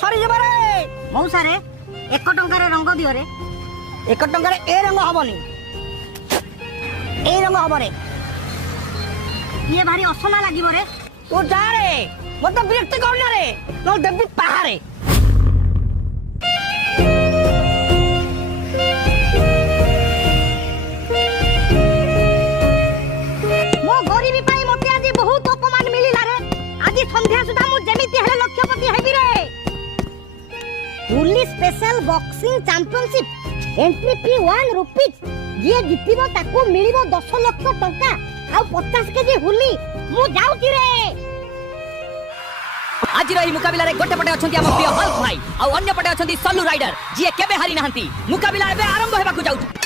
सरी जब रे मौसा रे 1 टंकार रंग दियो रे 1 टंकार ए रंग हबनी ए रंग हब रे ये भारी असना लागिबो रे तू जा रे मत विरक्त करना रे नो देबी पहाड़े मो गरीबी पाई मते आज बहुत अपमान मिलिला रे आज संध्या सुधा मु जेमिति हेले लक्षपति हेबी रे police special boxing championship entry fee 1 rupees जे जितिबो ताको मिलिबो 10 लाख टंका आ 50 केजी हुली मु जाउती रे आज रही मुकाबिला रे गोटे पटे अछंती हम प्रिय हल्क भाई आ अन्य पटे अछंती सल्लू राइडर जे केबे हारि नाहंती मुकाबिला एबे आरंभ हेबाकू जाउछ